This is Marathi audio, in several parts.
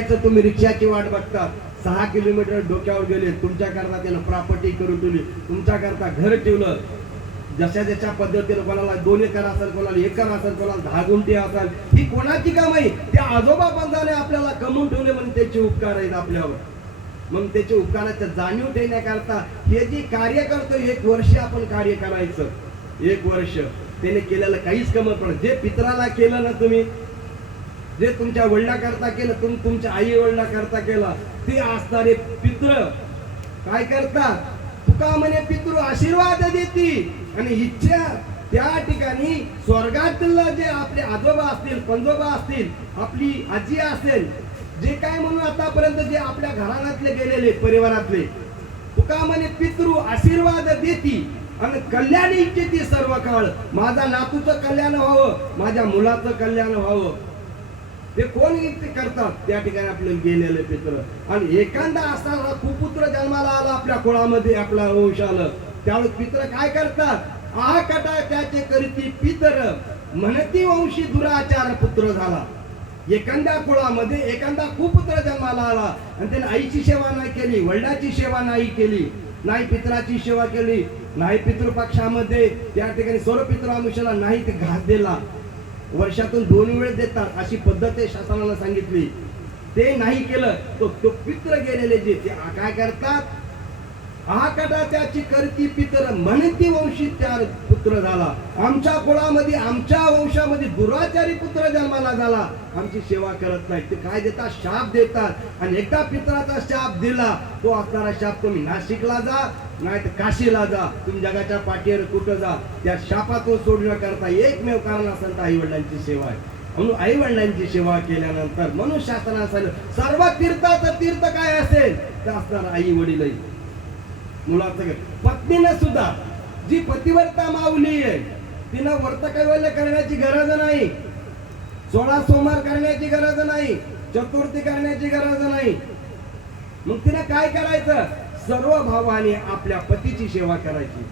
तुम्ही रिक्षाची वाट बघता, 6 किलोमीटर डोक्यावर गेले, तुमच्याकरता त्यानं प्रॉपर्टी करून ठेवली, तुमच्याकरता घर ठेवलं, जशा ज्याच्या पद्धतीनं, कोणाला 2 एकर असेल, कोणाला 1 एकर असेल, कोणाला 10 गुंठे असेल, ही कोणाची कमाई? त्या आजोबा पंजाने आपल्याला कमवून ठेवले म्हणून त्याचे उपकार आहेत आपल्यावर. मग त्याचे उपकाराच्या जाणीव ठेवण्याकरता हे जे कार्य करतो, 1 वर्ष आपण कार्य करायचं. 1 वर्ष त्याने केलेलं काहीच कमी पडत. जे पित्राला केलं ना तुम्ही, जे तुमच्या वडिलांकरता केलं, तुमच्या आई वडिलांकरता केला, ते असणारे पित्र काय करतात? तुका म्हणे पितृ आशीर्वाद देती, आणि इच्छा त्या ठिकाणी स्वर्गातलं जे आपले आजोबा असतील, पंजोबा असतील, आपली आजी असेल, जे काय म्हणून आतापर्यंत जे आपल्या घराण्यातले गेलेले, परिवारातले, तुका म्हणे पितृ आशीर्वाद देती आणि कल्याण इच्छिती सर्व काळ. माझा नातूचं कल्याण व्हावं, माझ्या मुलाचं कल्याण व्हावं. ते कोण करतात? त्या ठिकाणी आपले गेलेले पित्र. आणि एखादा असा कुपुत्र जन्माला आला आपल्या कुळामध्ये, आपल्या वंशाला, त्यावेळेस पित्र काय करतात? आहा कटा त्याचे करीती पितर, म्हणती वंशी दुराचार पुत्र झाला. एखाद्या कुळामध्ये एखादा कुपुत्र जन्माला आला आणि त्याने आईची सेवा नाही केली, वडिलाची सेवा नाही केली, नाही पित्राची सेवा केली, नाही पितृपक्षामध्ये त्या ठिकाणी सर्वपितृअमावस्येला नाही ते घास दिला, वर्षातून 2 वेळ देतात अशी पद्धत शासनानं सांगितली, ते नाही केलं, तो पित्र गेलेले जे ते काय करतात? आकाटा त्याची करती पितर, म्हणती वंशी त्या पुत्र झाला. आमच्या कुळामध्ये, आमच्या वंशामध्ये दुराचारी पुत्र जन्माला झाला, आमची सेवा करत नाही. ते काय देतात? शाप देतात. आणि एकदा पित्राचा शाप दिला, तो असणारा शाप तुम्ही नाशिकला जा, नाही तर काशीला जा, तुम्ही जगाच्या पाठीवर कुठं जा, त्या शापातून सोडण्याकरता एकमेव कारण असेल तर आई वडिलांची सेवा आहे. म्हणून आई वडिलांची सेवा केल्यानंतर म्हणून शासनाने सांगितलं, सर्व तीर्थाचं तीर्थ काय असेल तर असणार आई वडील. मुलाचं पत्नीनं सुद्धा, जी पतिव्रता माऊली आहे, तिनं व्रत कैवल्य करण्याची गरज नाही, 16 सोमवार करण्याची गरज नाही, चतुर्थी करण्याची गरज नाही. मग तिने काय करायचं? सर्व भावाने आपल्या पतीची सेवा करायची.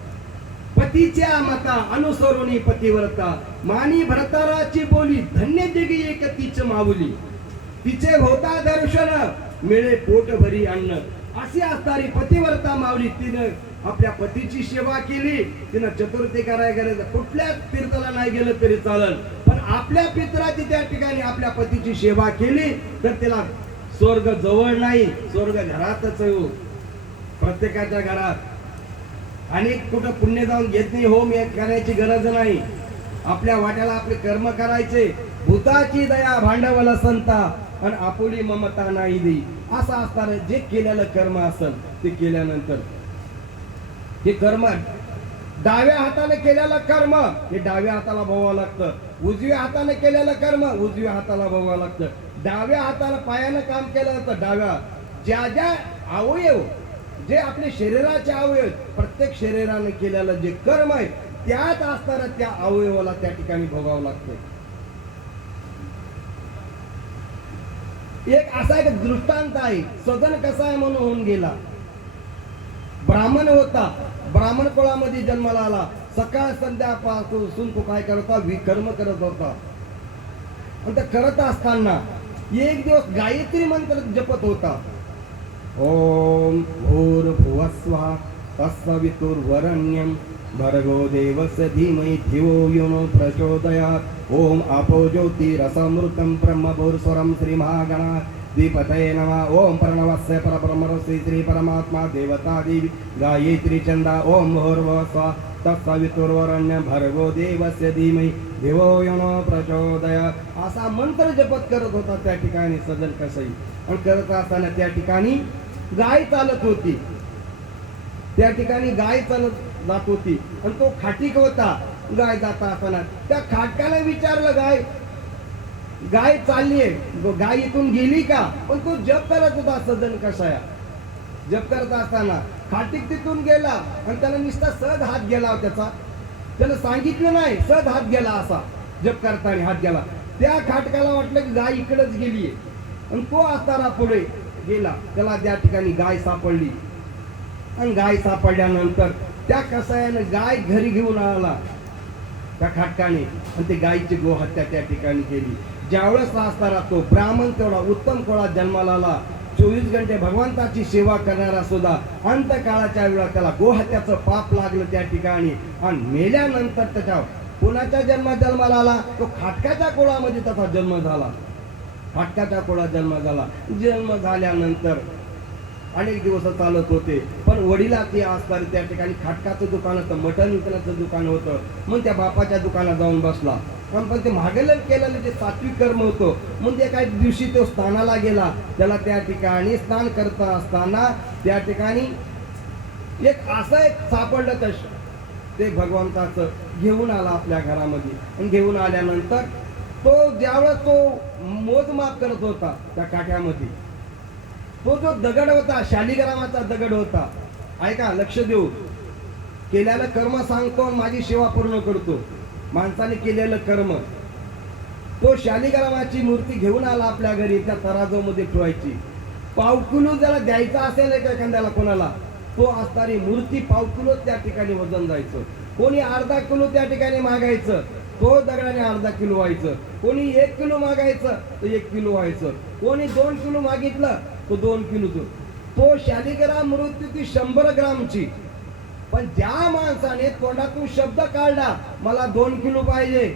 पतीच्या मता अनुसरुनी पतिव्रता, मानी भरताराची बोली, धन्य जगी एक तीच माऊली, तिचे होता दर्शन मिळे पोट भरी अन्न. अशी असणारी पतिव्रता माऊली, तिनं आपल्या पतीची सेवा केली. तिनं चतुर्थी करायला गरज, कुठल्या तीर्थाला नाही गेलं तरी चालेल, पण आपल्या पित्राची त्या ठिकाणी आपल्या पतीची सेवा केली तर तिला स्वर्ग जवळ नाही, स्वर्ग घरातच हो, प्रत्येकाच्या घरात. आणि कुठं पुण्य जाऊन घेत नाही, होम करायची गरज नाही, आपल्या वाट्याला आपले कर्म करायचे. भूताची दया भांडवल संता, आणि आपुली ममता नाही देई. असं असणार जे केलेलं कर्म असेल ते केल्यानंतर, हे कर्म डाव्या हाताने केलेलं कर्म हे डाव्या हाताला भोगावं लागतं, उजव्या हाताने केलेलं कर्म उजव्या हाताला भोगावं लागतं. डाव्या हाताला पायानं काम केलं तर डाव्या, ज्या ज्या अवयव, जे आपले शरीराचे अवयव, प्रत्येक शरीराने केलेलं जे कर्म आहे त्यात असणाऱ्या त्या अवयवाला त्या ठिकाणी भोगावं लागतं. एक असा एक दृष्टांत आहे. सदन कसाय म्हणून होऊन गेला, ब्राह्मण होता, ब्राह्मण कुळामध्ये जन्माला आला, सकाळ संध्यापासून तो काय करत होता? विकर्म करत होता. आणि ते करत असताना एक दिवस गायत्री मंत्र जपत होता. ओम भूर्भुवस्वः तत्सवितुर्वरेण्यं भर्गो देवस्य धीमहि धियो यो न प्रचोदयात्. ओम आपो ज्योतिरसमृतं ब्रह्मभूर्स्वरं श्रीमहागणाधिपतये नमः. ओम प्रणवस्य परब्रह्म श्री परमात्मा देवता देवी गायत्री चंदा. ओम भूर्भुवस्वः तत्सवितुर्वरेण्यं भर्गो देवस्य धीमहि धियो यो न प्रचोदयात्. असा मंत्र जपत करत होता त्या ठिकाणी सदन कसाई. आणि करत असताना त्या ठिकाणी गाय चालत होती, त्या ठिकाणी गाय चालत जात होती आणि तो खाटीक होता. गाय जाता असताना त्या खाटकाला विचारलं, गाय चाललीये, गाय इथून गेली का? पण तो जप करत होता सदन कसाया. जप करत असताना खाटीक तिथून गेला आणि त्याला नुसता सहज हात गेला त्याचा, त्याला सांगितलं नाही, सहज हात गेला असा, जप करताना हात गेला. त्या खाटकाला वाटलं की गाय इकडेच गेलीये आणि तो असताना पुढे गेला, त्याला त्या ठिकाणी गाय सापडली. आणि गाय सापडल्यानंतर त्या कसायानं गाय घरी घेऊन आला त्या खाटकाने आणि ते गायीची गोहत्या त्या ठिकाणी केली. ज्यावेळेस असताना तो ब्राह्मण तेवढा उत्तम कोळा जन्माला आला, 24 घंटे भगवंताची सेवा करणारा सुद्धा अंतकाळाच्या वेळा त्याला गोहत्याचं पाप लागलं त्या ठिकाणी आणि मेल्यानंतर त्याच्या कुणाच्या जन्माला आला, तो खाटकाच्या कोळामध्ये त्याचा जन्म झाला. खाटकाच्या कोळात जन्म झाला. जन्म झाल्यानंतर अनेक दिवस चालत होते, पण वडिलाची असताना त्या ठिकाणी खाटकाचं दुकान होतं, मटण विकण्याचं दुकान होतं. मग त्या बापाच्या दुकानात जाऊन बसला. पण ते मागेलं केलेलं जे सात्विक कर्म होतं, मग ते काही दिवशी तो स्नानाला गेला. त्याला त्या ठिकाणी स्नान करत असताना त्या ठिकाणी एक असं एक सापडलं तर ते भगवंताचं घेऊन आला आपल्या घरामध्ये. आणि घेऊन आल्यानंतर तो ज्यावेळेस तो मोजमाप करत होता त्या काठ्यामध्ये, तो जो दगड होता शालिग्रामाचा दगड होता. ऐका, लक्ष देऊ, केलेलं कर्म सांगतो, माझी सेवा पूर्ण करतो. माणसाने केलेलं कर्म, तो शालिग्रामाची मूर्ती घेऊन आला आपल्या घरी. त्या तराजूमध्ये ठेवायची. पाव किलो ज्याला द्यायचा असेल एखाद्याला कोणाला, तो असणारी मूर्ती पाव किलो त्या ठिकाणी वजन जायचं. कोणी अर्धा किलो त्या ठिकाणी मागायचं, तो दगडाने अर्धा किलो व्हायचं. कोणी 1 किलो मागायचं तर 1 किलो व्हायचं. कोणी 2 किलो मागितलं तो 2 किलोचं. तो शालिग्राम मूर्ती ती 100 ग्रामची. पण ज्या माणसाने तोंडातून शब्द काढला मला 2 किलो पाहिजे,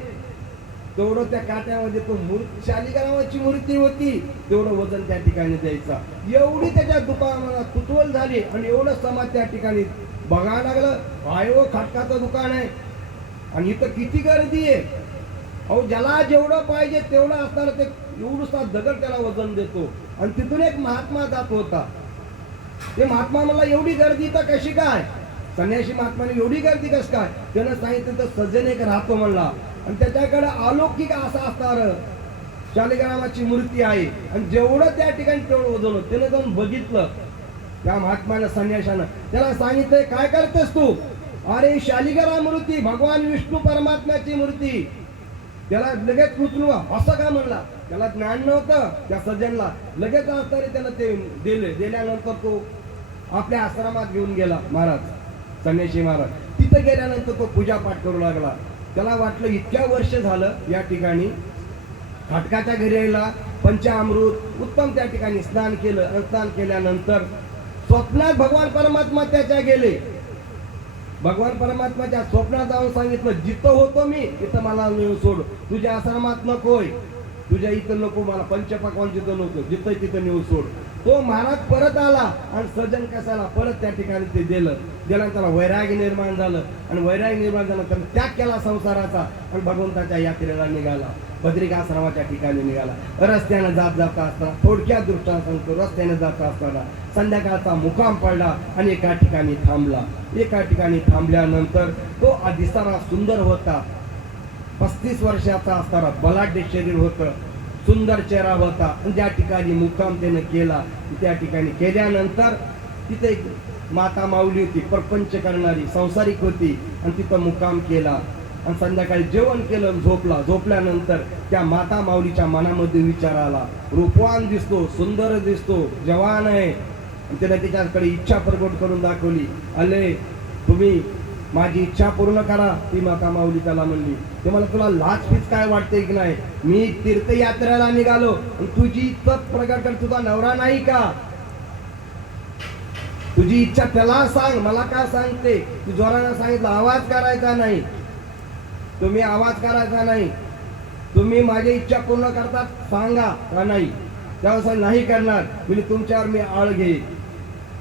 तेवढं त्या काट्यामध्ये तो शालिग्रामाची मूर्ती होती, तेवढं वजन त्या ठिकाणी द्यायचा. एवढी त्याच्या दुकानाला कुतूहल झाली आणि एवढं समाज त्या ठिकाणी बघायला लागलं. काय हो, खाटकाचं दुकान आहे आणि इथं किती गर्दी आहे. अहो, ज्याला जेवढं पाहिजे तेवढं असताना ते एवढंसा दगड त्याला वजन देतो. आणि तिथून एक महात्मा जात होता. ते महात्मा मला एवढी गर्दी तर कशी काय, संन्यासी महात्माने एवढी गर्दी कशी काय. त्यानं सांगितलं तर सज्जन एक राहतो म्हणला आणि त्याच्याकडे अलौकिक असा असणार शालिग्रामाची मूर्ती आहे आणि जेवढं त्या ठिकाणी तेवढं वजन होतं. त्यानं जाऊन बघितलं. त्या महात्मानं संन्याशानं त्याला सांगितलंय, काय करतेस तू. अरे, शालिग्राम मूर्ती भगवान विष्णू परमात्म्याची मूर्ती. त्याला लगेच उचलू असं का म्हणला. त्याला ज्ञान नव्हतं त्या सज्जनला. लगेच असताना त्याला ते दिल्यानंतर तो आपल्या आश्रमात घेऊन गेला महाराज, संन्यासी महाराज. तिथं गेल्यानंतर तो पूजापाठ करू लागला. त्याला वाटलं इतक्या वर्ष झालं या ठिकाणी खाटकाच्या घरी यायला, पंचामृत उत्तम त्या ठिकाणी स्नान केलं. स्नान केल्यानंतर स्वप्नात भगवान परमात्मा त्याच्या गेले. भगवान परमात्माच्या स्वप्नात जाऊन सांगितलं, जिथं होतो मी इथं मला नेऊन सोड. तुझ्या आश्रमात नकोय, तुझ्या इथं नको, मला पंचपक्वान जिथं नको, जिथं तिथं नेऊन सोड. तो महाराज परत आला आणि सज्जन कसाला परत त्या ठिकाणी ते दिलं. त्याला वैराग्य निर्माण झालं आणि वैराग्य निर्माण झालं तर त्याग केला संसाराचा आणि भगवंताच्या यात्रेला निघाला. बद्रिकाश्रमाच्या ठिकाणी निघाला. रस्त्यानं जात असताना, थोडक्यात दृष्टांत सांगतो, रस्त्याने जात असताना संध्याकाळचा मुकाम पडला आणि एका ठिकाणी थांबला. एका ठिकाणी थांबल्यानंतर तो दिसणारा सुंदर होता. 35 वर्षाचा असणारा बलाढ्य शरीर होतं, सुंदर चेहरा होता. ज्या ठिकाणी मुक्काम त्याने केला त्या ठिकाणी केल्यानंतर तिथे एक माता माऊली होती, प्रपंच करणारी संसारिक होती आणि तिथं मुक्काम केला. आणि संध्याकाळी जेवण केलं, झोपला. झोपल्यानंतर त्या माता माऊलीच्या मनामध्ये विचार आला, रूपवान दिसतो, सुंदर दिसतो, जवान आहे. त्याने त्याच्याकडे इच्छा प्रकट करून दाखवली. आले, तुम्ही माझी इच्छा पूर्ण करा. ती माता माऊली त्याला म्हणली, ते मला तुला लाचपीच काय वाटते की नाही. मी तीर्थयात्रेला निघालो आणि तुझी इच्छा प्रकट कर. तुझा नवरा नाही का, तुझी इच्छा त्याला सांग, मला का सांगते. तू जोरानं सांगितलं, आवाज करायचा नाही, तुम्ही आवाज करायचा नाही. तुम्ही माझी इच्छा पूर्ण करतात सांगा का नाही. तेव्हा नाही करणार, म्हणजे तुमच्यावर मी आळ घे.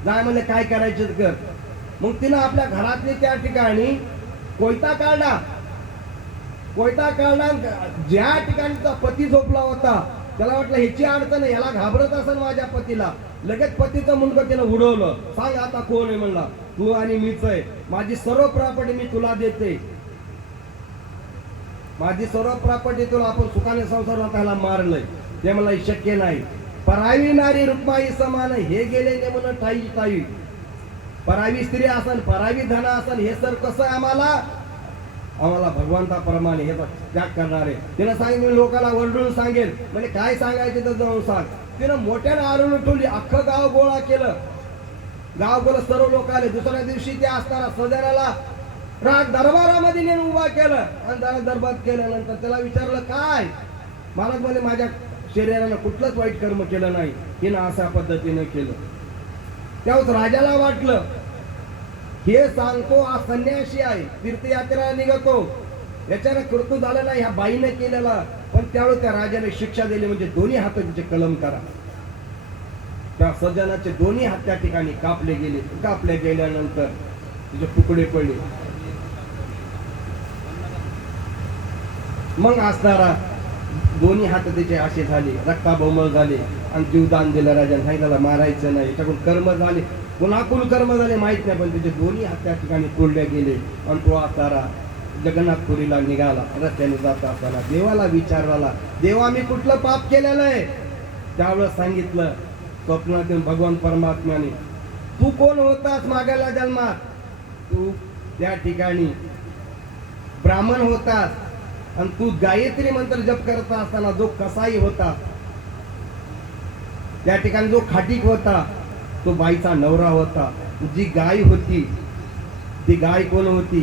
जाय म्हणले, काय करायचं कर. मग तिनं आपल्या घरातले त्या ठिकाणी कोयता काढला. ज्या ठिकाणी तिचा पती झोपला होता त्याला वाटलं ह्याची अडचण आहे, याला घाबरत असेल माझ्या पतीला. लगेच पतीचं मुंडकं तिनं उडवलं. सांग आता कोण आहे म्हणला. तू आणि मीच आहे. माझी सर्व प्रॉपर्टी मी तुला देते, माझी सर्व प्रॉपर्टी तुला. आपण सुखाने संसार त्याला मारलंय, ते मला शक्य नाही. परावी नारी रुक्माई समान, हे गेले ने म्हणून ठाई ठाई. परावी स्त्री असेल, परावी धन असेल, हे सर कसं आहे आम्हाला भगवंताप्रमाणे हे त्याग करणार आहे. तिनं सांगितलं, लोकांना वरडून सांगेल. म्हणजे काय सांगायचं तर जाऊन सांग. तिनं मोठ्यानं आरून उठवली, अख्खं गाव गोळा केलं. गाव गोळा सर्व लोक आले. दुसऱ्या दिवशी ते असताना सजनाला राग दरबारामध्ये नेऊन उभा केलं आणि त्याला दरबार केल्यानंतर त्याला विचारलं, काय महाराज म्हणे माझ्या शरीरानं कुठलंच वाईट कर्म केलं नाही, हिनं अशा पद्धतीनं केलं. त्यावेळेस राजाला वाटलं हे सांगतो हा संन्यासी आहे, तीर्थयात्रा निघतो, याच्यानं कृत्य झालं नाही ह्या बाईने केलेला. पण त्यावेळेस त्या राजाने शिक्षा दिली, म्हणजे दोन्ही हाताचे कलम करा. त्या सज्जनाचे दोन्ही हात त्या ठिकाणी कापले गेले. कापले गेल्यानंतर तिचे तुकडे पडले. मग असणारा दोन्ही हात त्याचे असे झाले, रक्ताबोमळ झाले आणि जीवदान दिलं राजाने. सांगितलं मारायचं नाही, याच्याकडून कर्म झाले, पुन्हा कुल कर्म झाले माहित नाही, पण त्याचे दोन्ही हात त्या ठिकाणी तोडले गेले. आणि तो असणारा जगन्नाथपुरीला निघाला. रस्त्याने जात असताना देवाला विचारला, देवा मी कुठलं पाप केलेलं आहे? त्यावेळेस सांगितलं स्वप्नातून भगवान परमात्म्याने, तू कोण होतास मागायला जन्मात? तू त्या ठिकाणी ब्राह्मण होतास आणि तू गायत्री मंत्र जप करत असताना जो कसाई होता, त्या ठिकाणी जो खाटीक होता तो बाईचा नवरा होता. जी गाय होती ती गाय कोण होती?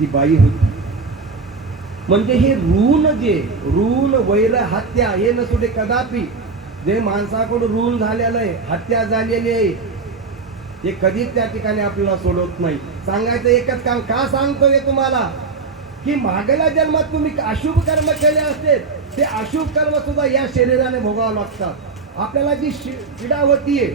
ती बाई होती. म्हणजे हे ऋण वैर हत्या हे नसुदे कदापि. जे माणसाकडून ऋण झालेलं आहे, हत्या झालेली आहे, हे कधीच त्या ठिकाणी आपल्याला सोडवत नाही. सांगायचं एकच काम का सांगतोय तुम्हाला, की मागल्या जन्मात तुम्ही अशुभ कर्म केले असते, ते अशुभ कर्म सुद्धा या शरीराने भोगावं लागतात. आपल्याला जी पीडा होतीये,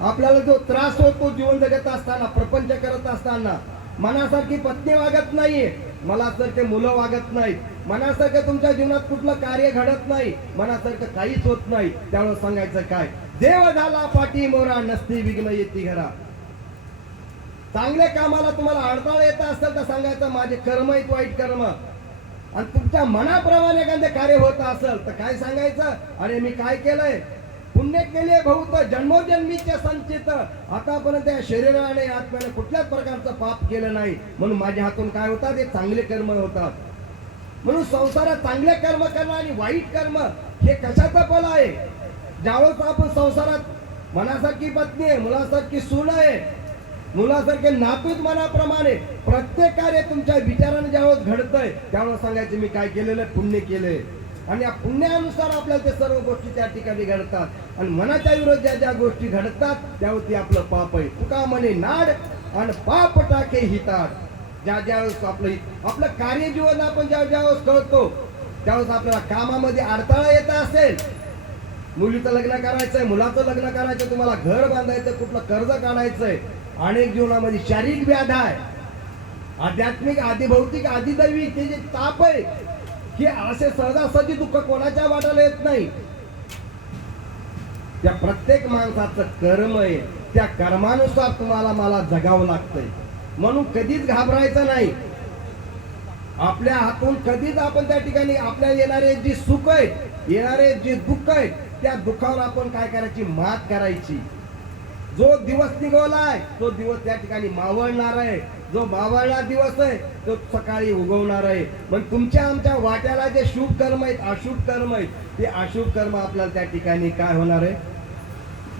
आपल्याला जो त्रास होतो जीवन जगत असताना, प्रपंच करत असताना, मनासारखी पत्नी वागत नाहीये, मनासारखे मुलं वागत नाहीत, मनासारखं तुमच्या जीवनात कुठलं कार्य घडत नाही, मनासारखं काहीच होत नाही. त्यावेळेस सांगायचं काय, देव झाला पाठी मोरा नसती विघ्न येती घरा. चांगल्या कामाला तुम्हाला अडथळा येत असेल तर सांगायचं माझे कर्म आहेत वाईट कर्म. आणि तुमच्या मनाप्रमाणे एखादे कार्य होत असेल तर काय सांगायचं, अरे मी काय केलंय, पुण्य केले बहुत जन्मोजन्मीचे संचित, आतापर्यंत या शरीराने आत्म्याने कुठल्याच प्रकारचं पाप केलं नाही, म्हणून माझ्या हातून काय होतात, हे चांगले कर्म होतात. म्हणून संसारात चांगले कर्म करणं आणि वाईट कर्म हे कशाचं फल आहे? ज्यावेळेस आपण संसारात मनासारखी पत्नी आहे, मुलासारखी सून आहे, मुलासारखे नातूच मनाप्रमाणे प्रत्येक कार्य तुमच्या विचाराने ज्यावेळेस घडतंय त्यावेळेस सांगायचं मी काय केलेलं, पुण्य केलंय. आणि या पुण्यानुसार आपल्याला ते सर्व गोष्टी त्या ठिकाणी घडतात. आणि मनाच्या विरोधात ज्या ज्या गोष्टी घडतात त्यावेळेस ते आपलं पाप आहे. तुका म्हणे नाड आणि पाप टाके हिताड. ज्या ज्यावेळेस आपलं कार्यजीवन आपण ज्यावेळेस कळतो त्यावेळेस आपल्याला कामामध्ये अडथळा येत असेल, मुलीचं लग्न करायचंय, मुलाचं लग्न करायचं, तुम्हाला घर बांधायचं, कुठलं कर्ज काढायचंय, अनेक जीवनामध्ये शारीरिक व्याध आहे, आध्यात्मिक आदिभौतिक आदिदैवी ते जे ताप आहे, हे असे सहजासहजी दुःख कोणाच्या वाटायला येत नाही. त्या प्रत्येक माणसाचं कर्म आहे, त्या कर्मानुसार तुम्हाला मला जगावं लागतंय. म्हणून कधीच घाबरायचं नाही. आपल्या हातून कधीच आपण त्या ठिकाणी आपल्याला येणारे जे सुख आहे, येणारे जे दुःख आहे, त्या दुःखावर आपण काय करायची, मात करायची. जो दिवस निघवलाय तो दिवस त्या ठिकाणी मावळणार आहे, जो मावळणार दिवस आहे तो सकाळी उगवणार आहे. पण तुमच्या आमच्या वाट्याला जे शुभ कर्म आहेत, अशुभ कर्म आहेत, ते अशुभ कर्म आपल्याला त्या ठिकाणी काय होणार आहे,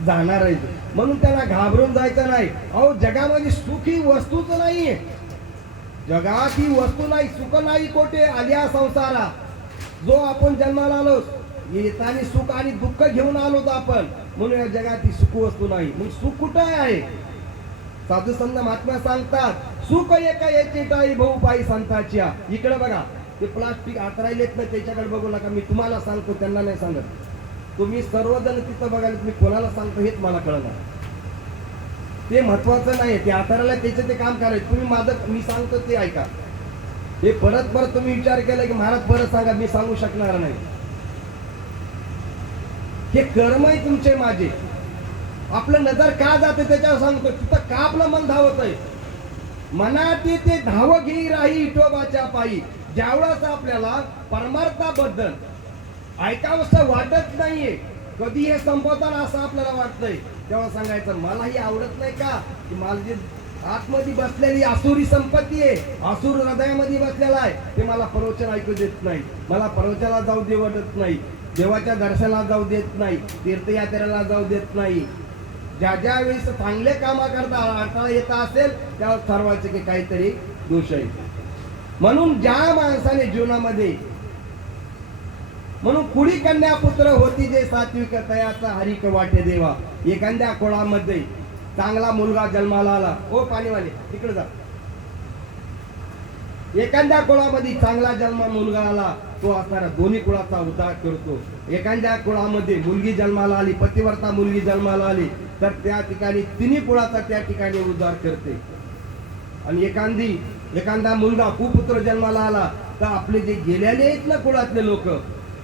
जाणार आहे. म्हणून त्याला घाबरून जायचं नाही. अहो जगामध्ये सुख ही वस्तूच नाहीये, जगात ही वस्तू नाही, सुख नाही कोठे आल्या संसारा. जो आपण जन्माला आलो येताना सुख आणि दुःख घेऊन आलो आपण, म्हणून या जगात ही सुख वस्तू नाही. मग सुख कुठे आहे? साधू संत महात्मा सांगतात सुख एका याची टाळी भाऊ पायी संताच्या. इकडे बघा, ते प्लास्टिक आतरायलेत ना, त्याच्याकडे बघू नका. मी तुम्हाला सांगतो, त्यांना नाही सांगत. तुम्ही सर्वजण तिथं बघायला, मी कोणाला सांगतो हेच मला कळणार. ते महत्वाचं नाही, ते आतरायला त्याचं ते काम करायचं. तुम्ही माझं मी सांगतो ते ऐका. हे परत परत तुम्ही विचार केला की महाराज परत सांगा, मी सांगू शकणार नाही. हे कर्म आहे तुमचे माझे. आपलं नजर का जाते त्याच्यावर सांगतो. तिथं का आपलं मन धावत आहे? मनात ते धाव घेई राही विठोबाच्या पायी. ज्यावेळेस आपल्याला परमार्थाबद्दल ऐकावंसं वाटत नाहीये, कधी हे संपवताना असं आपल्याला वाटतंय, तेव्हा सांगायचं मलाही आवडत नाही का, की मला जी आतमध्ये बसलेली आसुरी संपत्ती आहे, आसुर हृदयामध्ये बसलेला आहे, ते मला प्रवचन ऐकू देत नाही, मला प्रवचनाला जाऊ दे वाटत नाही, देवाच्या दर्शनाला जाऊ देत नाही, तीर्थयात्रेला जाऊ देत नाही. ज्या ज्या वेळेस चांगले कामा करता अडथळा येत असेल त्यावर ठरवायचं की काहीतरी दोष आहे. म्हणून ज्या माणसाने जीवनामध्ये म्हणून कुडी कन्या पुत्र होती जे सात्विक तयाचा हरिक वाटे देवा. एखाद्या कुळामध्ये चांगला मुलगा जन्माला आला, ओ पाणीवाले तिकडे जा. एखाद्या कुळामध्ये चांगला जन्म मुलगा आला, तो असणारा दोन्ही कुळाचा उद्धार करतो. एखाद्या कुळामध्ये मुलगी जन्माला आली, पतिव्रता मुलगी जन्माला आली, तर त्या ठिकाणी तिन्ही कुळाचा त्या ठिकाणी उद्धार करते. आणि एखादा मुलगा कुपुत्र जन्माला आला, तर आपले जे गेलेले आहेत ना कुळातले लोक,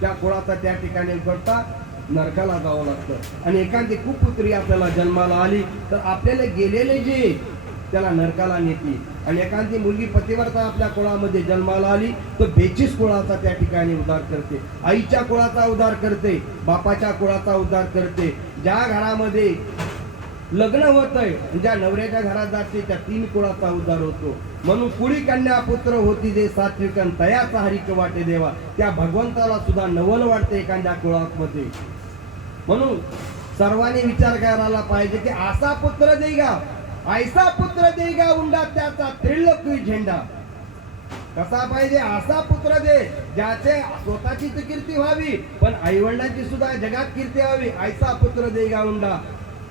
त्या कुळाचा त्या ठिकाणी करता नरकाला जावं लागतं. आणि एखादी कुपुत्री आपल्याला जन्माला आली, तर आपल्याला गेलेले जे त्याला नरकाला नेती. आणि एखादी मुलगी पतिव्रता आपल्या कुळामध्ये जन्माला आली, तर 42 कुळाचा त्या ठिकाणी उद्धार करते. आईच्या कुळाचा उद्धार करते, बापाच्या कुळाचा उद्धार करते. ज्या घरामध्ये लग्न होतंय, ज्या नवऱ्याच्या घरात जाते, त्या 3 कुळाचा उद्धार होतो. म्हणून कुळी कन्या पुत्र होती जे सात्विकन तयाचा हरिक वाटे देवा. त्या भगवंताला सुद्धा नवल वाटते एखाद्या कुळामध्ये. म्हणून सर्वांनी विचार करायला पाहिजे की असा पुत्र देगा, ऐसा पुत्र देगा उंडा त्याचा त्रिलोकी झेंडा. कसा पाहिजे? असा पुत्र दे ज्याचे स्वतःची तर कीर्ती व्हावी, पण आईवडिलांची सुद्धा जगात कीर्ती व्हावी. ऐसा पुत्र देगा उंडा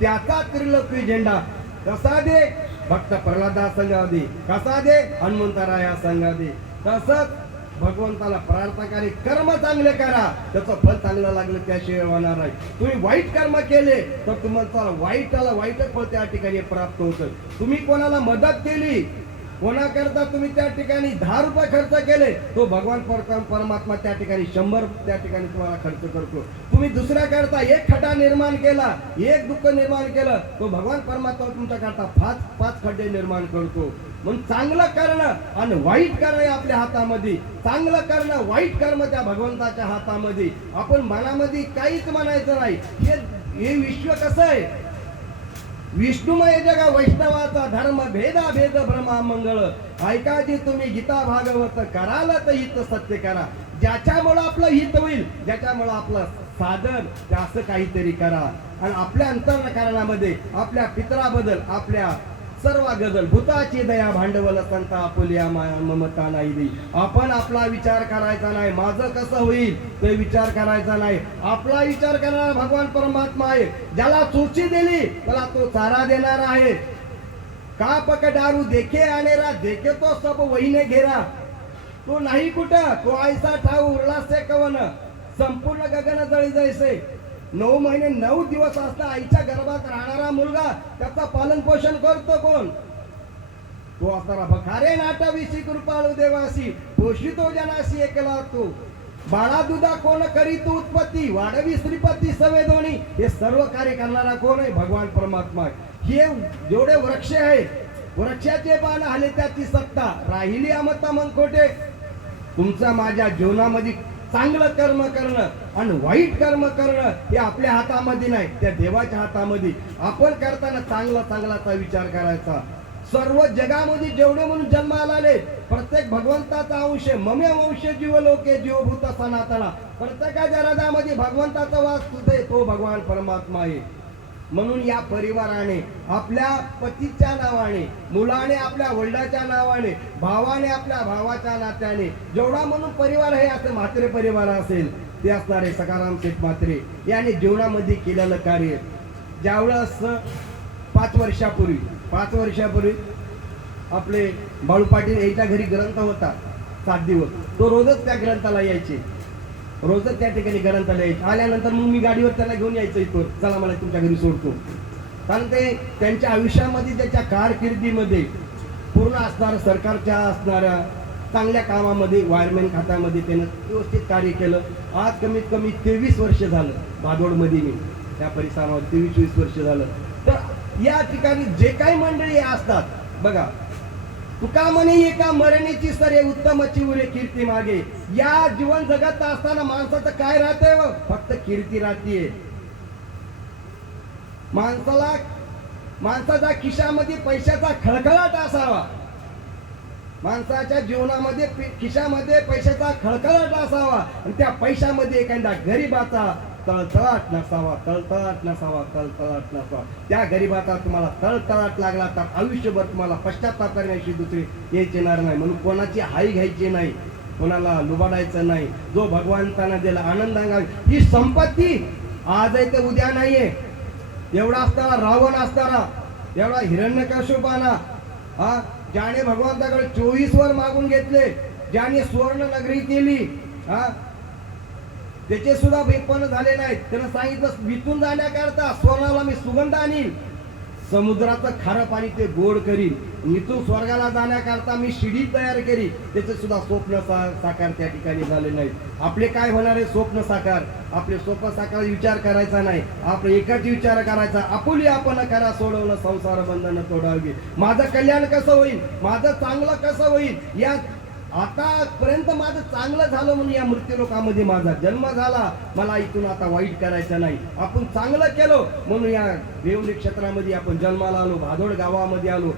त्याचा त्रिलोकी झेंडा. कसा दे? भक्त प्रल्हादा संगा दे. कसा दे? हनुमंतराया संगा दे. तसंच भगवंताला प्रार्थना करे, कर्म चांगले करा, त्याचं फल चांगलं लागलं त्याशिवाय होणार नाही. तुम्ही वाईट कर्म केले तर तुम्हाला वाईट फळ त्या ठिकाणी प्राप्त होतं. तुम्ही कोणाला मदत केली, कोणाकरता तुम्ही त्या ठिकाणी 10 रुपये खर्च केले, तो भगवान परमात्मा त्या ठिकाणी 100 त्या ठिकाणी तुम्हाला खर्च करतो. तुम्ही दुसऱ्याकरता 1 खड्डा निर्माण केला, 1 दुःख निर्माण केलं, तो भगवान परमात्मा तुमच्याकरता 5 खड्डे निर्माण करतो. म्हणून चांगलं करणं आणि वाईट करणं आपल्या हातामध्ये. चांगलं करणं, वाईट कर्म त्या भगवंताच्या हातामध्ये. आपण मनामध्ये काहीच म्हणायचं नाही. हे विश्व कसं आहे? विष्णुमय जगा वैष्णवाचा धर्म भेदा भेद भ्रमा मंगळ. ऐका जी तुम्ही गीता भागवत कराल तर हित सत्य करा. ज्याच्यामुळं आपलं हित होईल, ज्याच्यामुळं आपलं साधन, असं काहीतरी करा. आणि आपल्या अंतःकरणामध्ये आपल्या पितराबद्दल आपल्या सर्व गजल भूताची दया भांडवल संता आपुल्या ममता नाही दे. आपण आपला विचार करायचा नाही, माझं कसं होईल तो विचार करायचा नाही. आपला विचार करणारा भगवान परमात्मा आहे. ज्याला चोची दिली त्याला तो चारा देणार आहे. का पकडारू देखे आनेरा, देखे तो सब वहीने घेरा. तो नाही कुठं, तो ऐसा ठाऊ उरला से कवन, संपूर्ण गगन जळी जैसे. 9 महिने 9 दिवस असता आईच्या गर्भात राहणारा मुलगा, त्याचा पालन पोषण करतो कोण? तो असणारा बखारे नाटविसी कृपाळू देवासी, पोषितो जनासी एकला तो. बाळा दुधा कोण करीत उत्पत्ती, वाढवी श्रीपती सवेदोनी. हे सर्व कार्य करणारा कोण आहे? भगवान परमात्मा. हे जेवढे वृक्ष आहेत, वृक्षाचे पान आले त्याची सत्ता राहिली अमता मंकोटे. तुमचा माझ्या जीवनामध्ये चांगलं कर्म करणं आणि वाईट कर्म करणं हे आपल्या हातामध्ये नाही, त्या देवाच्या हातामध्ये. आपण करताना चांगलाचा विचार करायचा. सर्व जगामध्ये जेवढे म्हणून जन्माला आले, प्रत्येक भगवंताचा अंश. ममे वंश जीवलोके जीवभूत सनातना. प्रत्येकाच्या हृदयामध्ये भगवंताचा वास तुझे, तो भगवान परमात्मा आहे. म्हणून या परिवाराने आपल्या पतीच्या नावाने, मुलाने आपल्या वडिलाच्या नावाने, भावाने आपल्या भावाच्या नात्याने, जेवढा म्हणून परिवार आहे, असं म्हात्रे परिवार असेल ते असणारे सखाराम शेठ म्हात्रे याने जीवनामध्ये केलेलं कार्य. ज्यावेळेस 5 वर्षापूर्वी आपले बाळू पाटील याच्या घरी ग्रंथ होता 7 दिवस. तो रोजच त्या ग्रंथाला यायचे, रोजच त्या ठिकाणी ग्रंथाला यायचे. आल्यानंतर मग मी गाडीवर त्याला घेऊन यायचं इथं, चला मला तुमच्या घरी सोडतो. कारण ते त्यांच्या आयुष्यामध्ये, त्याच्या कारकिर्दीमध्ये पूर्ण असणारं, सरकारच्या असणाऱ्या चांगल्या कामामध्ये, वायरमॅन खात्यामध्ये त्यानं व्यवस्थित कार्य केलं. आज कमीत कमी 23 वर्ष झालं भादोडमध्ये, मी त्या परिसरामध्ये 23-24 वर्ष झालं. तर या ठिकाणी जे काही मंडळी असतात बघा, तुका म्हणे एका मरणीची सरे उत्तमची उरे कीर्ती मागे. या जीवन जगत असताना माणसाचं काय राहतंय? फक्त कीर्ती राहतीये. माणसाच्या खिशामध्ये पैशाचा खळखळाट असावा. माणसाच्या जीवनामध्ये खिशामध्ये पैशाचा खळखळाट असावा. आणि त्या पैशामध्ये एखाद्या गरीबाचा तळतळाट नसावा. त्या गरीबाचा तुम्हाला तळतळाट लागला तर आयुष्यभर तुम्हाला पश्चाताप करण्याची दुसरी यायची येणार नाही. म्हणून कोणाची हाई घ्यायची नाही. कोणाला लुबाडायचं नाही. जो भगवंतानं दिला आनंद अंगावी, ही संपत्ती आज आहे तर उद्या नाहीये. एवढा असताना रावण असताना, एवढा हिरण्यकश्यपाना, ज्याने भगवंताकडे 24 वर मागून घेतले, ज्याने सुवर्ण नगरी केली, त्याचे सुद्धा भेटपण झाले नाहीत. त्यानं सांगितलं वितून जाण्याकरता स्वर्णाला मी सुगंध आणीन, समुद्राचं खारं पाणी ते गोड करीन, इथून स्वर्गाला जाण्याकरता मी शिडी तयार केली, त्याचे सुद्धा स्वप्न साकार त्या ठिकाणी झाले नाहीत. आपले काय होणार आहे स्वप्न साकार? आपले स्वप्न साकार विचार करायचा नाही, आपले एकच विचार करायचा, आपुली आपण करा सोडवलं संसार बंधन तोडावी. माझं कल्याण कसं होईल, माझं चांगलं कसं होईल, या आतापर्यंत माझं चांगलं झालं म्हणून या मृत्यूलोकामध्ये माझा जन्म झाला, मला इथून आता वाईट करायचं नाही. आपण चांगलं केलं म्हणून या देवली क्षेत्रामध्ये आपण जन्माला आलो, भादोड गावामध्ये आलो.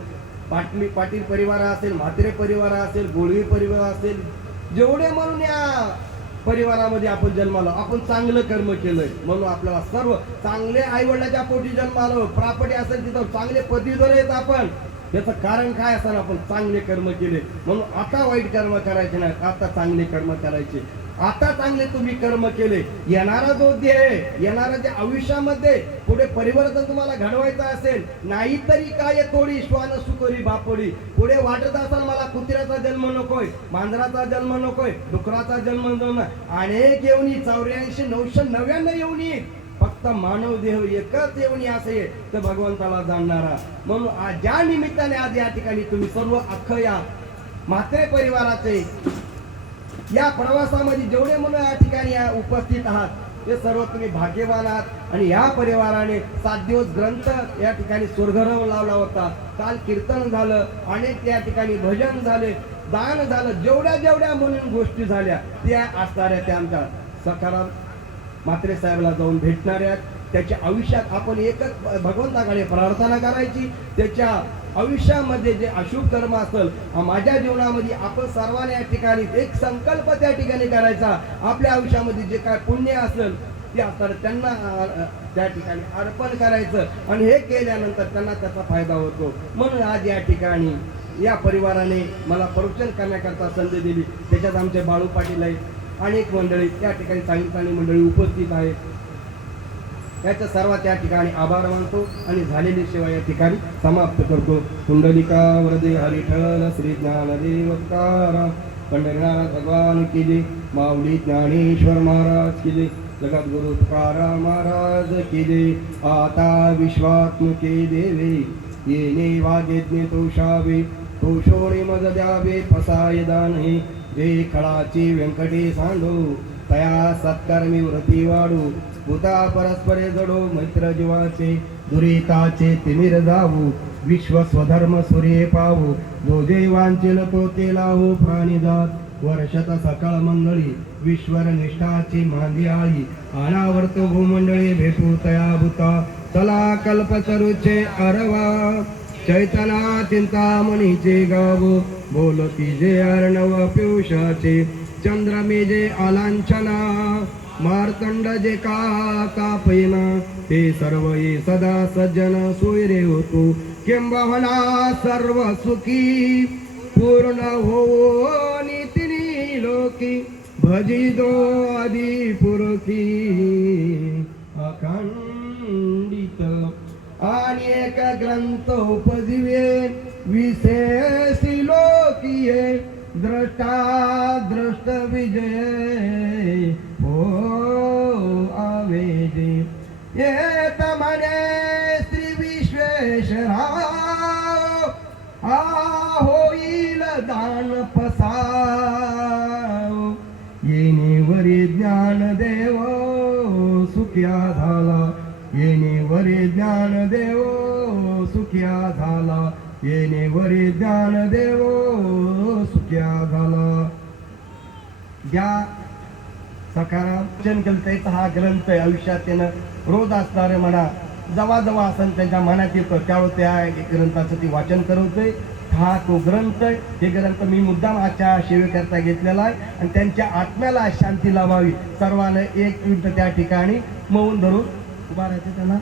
पाटील परिवार असेल, म्हात्रे परिवार असेल, गोळवी परिवार असेल, जेवढे म्हणून या परिवारामध्ये आपण जन्माला, आपण चांगलं कर्म केलंय म्हणून आपल्याला सर्व चांगले आई वडिलाच्या पोटी जन्म आलो. प्रॉपर्टी असेल तिथं चांगले पदवीधर आहेत आपण, याचं कारण काय असं? आपण चांगले कर्म केले म्हणून आता वाईट कर्म करायचे नाही, आता चांगले कर्म करायचे. आता चांगले तुम्ही कर्म केले, येणारा जो ध्येय, येणारा जे आयुष्यामध्ये पुढे परिवर्तन तुम्हाला घडवायचं असेल, नाहीतरी काय तोडी श्वान सुकरी बापोडी, पुढे वाटत असाल मला कुत्र्याचा जन्म नकोय, मांजराचा जन्म नकोय, डुकराचा जन्म नको, अनेक येवणी 84 999 येवणी, फक्त मानव देह एकच येवणी असे तर भगवंताला जाणणारा. म्हणून ज्या निमित्ताने आज या ठिकाणी तुम्ही सर्व अख्ख या म्हात्रे परिवाराचे या प्रवासामध्ये जेवढे म्हणून या ठिकाणी उपस्थित आहात ते सर्व तुम्ही भाग्यवान आहात. आणि या परिवाराने 7 दिवस ग्रंथ या ठिकाणी स्वर्गरव लावला होता, काल कीर्तन झालं, अनेक या ठिकाणी भजन झाले, दान झालं, जेवढ्या म्हणून गोष्टी झाल्या त्या असणाऱ्या त्या आमच्या सकाराम म्हात्रे साहेबला जाऊन भेटणाऱ्या. त्याच्या आयुष्यात आपण एकच भगवंताकडे प्रार्थना करायची, त्याच्या आयुष्यामध्ये जे अशुभ कर्म असेल माझ्या जीवनामध्ये आपण सर्वांनी या ठिकाणी एक संकल्प त्या ठिकाणी करायचा, आपल्या आयुष्यामध्ये जे काय पुण्य असेल ते असणार त्यांना त्या ठिकाणी अर्पण करायचं, आणि हे केल्यानंतर त्यांना त्याचा फायदा होतो. म्हणून आज या ठिकाणी या परिवाराने मला प्रवचन करण्याकरता संधी दिली. त्याच्यात आमचे बाळू पाटील आहेत, अनेक मंडळी त्या ठिकाणी चांगली मंडळी उपस्थित आहेत. याच्या सर्व त्या ठिकाणी आभार मानतो आणि झालेली सेवा या ठिकाणी समाप्त करतो. कुंडलिका वरदे हरिठल श्री ज्ञानदेव तुकाराम, पंढरीनाथ भगवान की जय, माऊली ज्ञानेश्वर महाराज की जय, जगद्गुरु तुकाराम महाराज की जय. आता विश्वात्मके देवे येणे वागेज्ञे तोषावे, तोषोणे मज द्यावे फसाय दाने, जे खळाची व्यंकटे सांडो तया सत्कर्मी व्रती वाढू, भूता परस्परे जडो मैत्र जीवाचे, दुरिताचे तिमिर जाऊ, विश्व स्वधर्म सूर्ये पाहू, जो देवांचेल तो ते लावू प्राणीजात, वर्षत सकळ मंडळी विश्वर निष्ठाची मांदियाळी, अनावर्त भूमंडळी भेटू तया भूता, चला कल्पतरुचे अरवा, चैतना चिंतामणीचे गाव, बोलती जे अर्णव पियुषाचे, चंद्रमे जे आलांछना, मार्तंड जे कापयना, ते सर्व ये सदा सज्जन सोयरे होतो, किंबहुना सर्व सुखी पूर्ण हो नितिनी लोकी, भजिदो आदि पुरखी अखंडित, आणि एक ग्रंथ उपजीवे विशेषी लोकीये, द्रष्टा दृष्ट विजय हो आवेदे, येत म्हणे श्री विश्वेश्वरा, होईल दान पसाव, येणे वरी ज्ञान देव सुख्या झाला, येणे वरी ज्ञान देव सुख्या झाला, येणे वरी ज्ञान देव सुख्या झाला. ज्या सकाराम त्याचा हा ग्रंथ आयुष्यात त्यानं रोज असणारे म्हणा जवळ असं त्यांच्या मनात येतं त्यावेळेस त्या ग्रंथाचं ती वाचन करवतोय. हा तो ग्रंथ, हे ग्रंथ मी मुद्दाम आजच्या सेवेकरता घेतलेला आहे आणि त्यांच्या आत्म्याला शांती लावावी. सर्वांना एक मिनिट त्या ठिकाणी मौन धरून उभा राहायचं त्यांना.